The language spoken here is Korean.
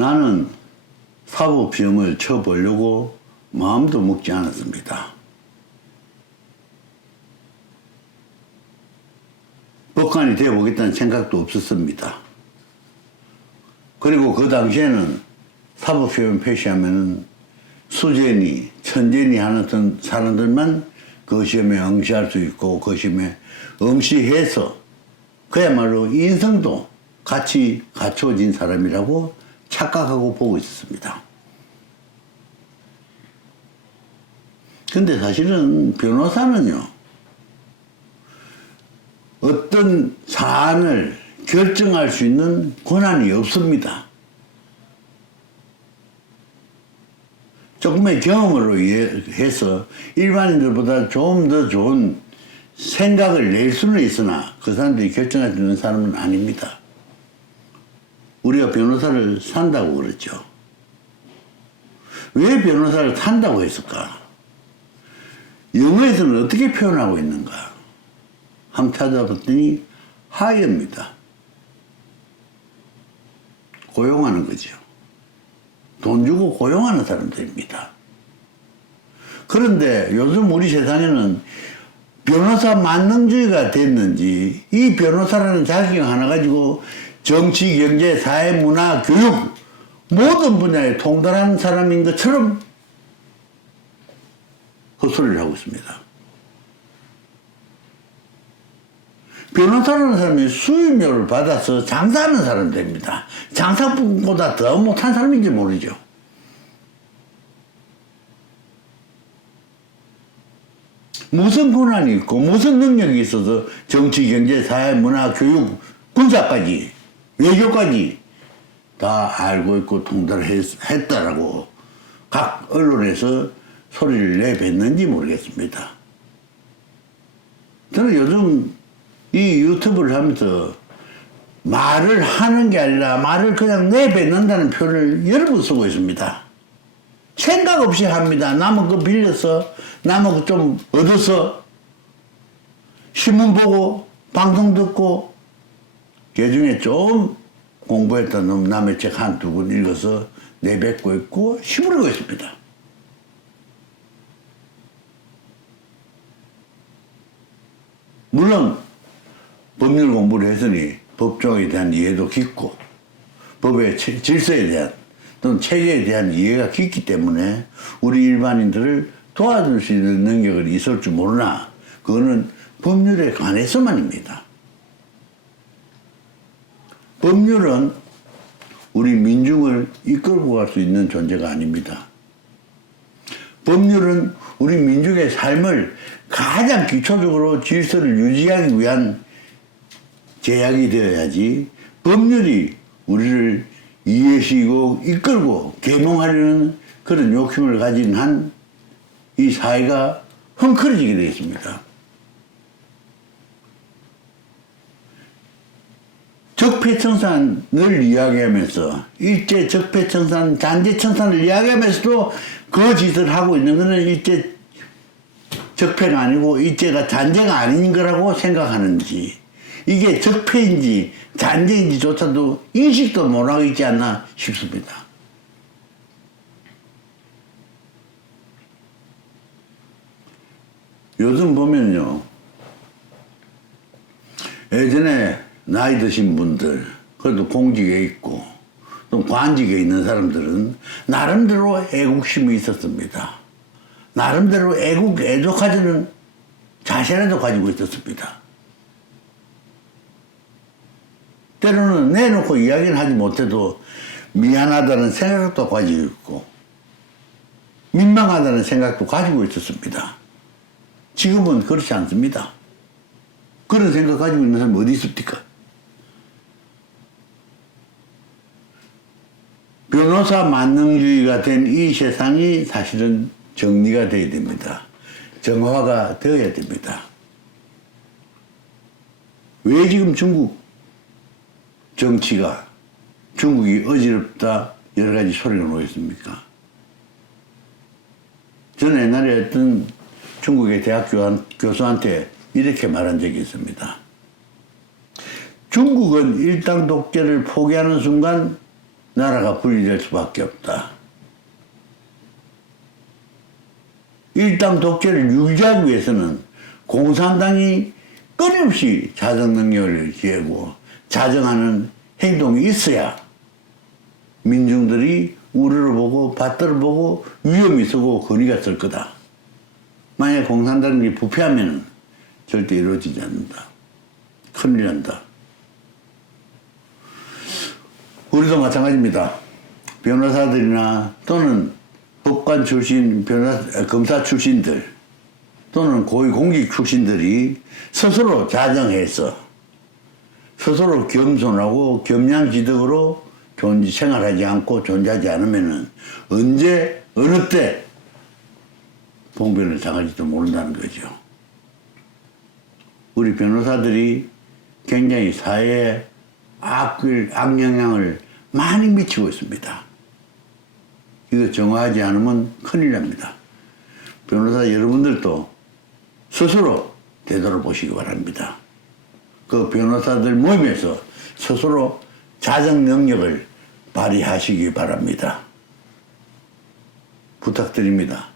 나는 사법시험을 쳐보려고 마음도 먹지 않았습니다. 법관이 되어보겠다는 생각도 없었습니다. 그리고 그 당시에는 사법시험 표시하면은 수재니, 천재니 하는 사람들만 그 시험에 응시할 수 있고 그 시험에 응시해서 그야말로 인성도 같이 갖춰진 사람이라고 착각하고 보고 있었습니다. 근데 사실은 변호사는요, 어떤 사안을 결정할 수 있는 권한이 없습니다. 조금의 경험으로 해서 일반인들보다 좀 더 좋은 생각을 낼 수는 있으나 그 사람들이 결정할 수 있는 사람은 아닙니다. 우리가 변호사를 산다고 그러죠. 왜 변호사를 산다고 했을까? 영어에서는 어떻게 표현하고 있는가? 한번 찾아봤더니 하이어입니다. 고용하는 거죠. 돈 주고 고용하는 사람들입니다. 그런데 요즘 우리 세상에는 변호사 만능주의가 됐는지 이 변호사라는 자격 하나 가지고 정치, 경제, 사회, 문화, 교육 모든 분야에 통달한 사람인 것처럼 헛소리를 하고 있습니다. 변호사라는 사람이 수임료를 받아서 장사하는 사람 됩니다. 장사보다 더 못한 사람인지 모르죠. 무슨 권한이 있고 무슨 능력이 있어서 정치, 경제, 사회, 문화, 교육, 군사까지, 외교까지 다 알고 있고 통달했다라고 각 언론에서 소리를 내뱉는지 모르겠습니다. 저는 요즘 이 유튜브를 하면서 말을 하는 게 아니라 말을 그냥 내뱉는다는 표현을 여러 번 쓰고 있습니다. 생각 없이 합니다. 남은 거 빌려서, 남은 거 좀 얻어서, 신문 보고, 방송 듣고, 그 중에 좀 공부했던 놈 남의 책 한두 권 읽어서 내뱉고 있고, 시부르고 있습니다. 물론, 법률 공부를 했으니 법조에 대한 이해도 깊고 법의 질서에 대한 또는 체계에 대한 이해가 깊기 때문에 우리 일반인들을 도와줄 수 있는 능력이 있을 줄 모르나 그거는 법률에 관해서만입니다. 법률은 우리 민중을 이끌고 갈 수 있는 존재가 아닙니다. 법률은 우리 민중의 삶을 가장 기초적으로 질서를 유지하기 위한 제약이 되어야지 법률이 우리를 이해시키고 이끌고 계몽하려는 그런 욕심을 가진 한 이 사회가 헝클어지게 되겠습니다. 적폐청산을 이야기하면서 일제 적폐청산, 잔재청산을 이야기하면서도 그 짓을 하고 있는 것은 일제 적폐가 아니고 일제가 잔재가 아닌 거라고 생각하는지 이게 적폐인지 잔재인지조차도 인식도 못하고 있지 않나 싶습니다. 요즘 보면요, 예전에 나이 드신 분들, 그래도 공직에 있고 또 관직에 있는 사람들은 나름대로 애국심이 있었습니다. 나름대로 애족하자는 자세라도 가지고 있었습니다. 때로는 내놓고 이야기를 하지 못해도 미안하다는 생각도 가지고 있고 민망하다는 생각도 가지고 있었습니다. 지금은 그렇지 않습니다. 그런 생각 가지고 있는 사람이 어디 있습니까? 변호사 만능주의가 된 이 세상이 사실은 정리가 되어야 됩니다. 정화가 되어야 됩니다. 왜 지금 중국 정치가 중국이 어지럽다 여러 가지 소리가 나고 있습니까? 저는 옛날에 어떤 중국의 대학 교수한테 이렇게 말한 적이 있습니다. 중국은 일당 독재를 포기하는 순간 나라가 분리될 수밖에 없다. 일당 독재를 유지하기 위해서는 공산당이 끊임없이 자정 능력을 기하고 자정하는 행동이 있어야 민중들이 우려를 보고 밭들을 보고 위험이 서고 건의가 쓸 거다. 만약 공산당이 부패하면 절대 이루어지지 않는다. 큰일 난다. 우리도 마찬가지입니다. 변호사들이나 또는 법관 출신, 검사 출신들 또는 고위공직 출신들이 스스로 자정해서 스스로 겸손하고 겸양지덕으로 생활하지 않고 존재하지 않으면 언제 어느 때 봉변을 당할지도 모른다는 거죠. 우리 변호사들이 굉장히 사회에 악영향을 많이 미치고 있습니다. 이거 정화하지 않으면 큰일 납니다. 변호사 여러분들도 스스로 되돌아보시기 바랍니다. 그 변호사들 모임에서 스스로 자정 능력을 발휘하시기 바랍니다. 부탁드립니다.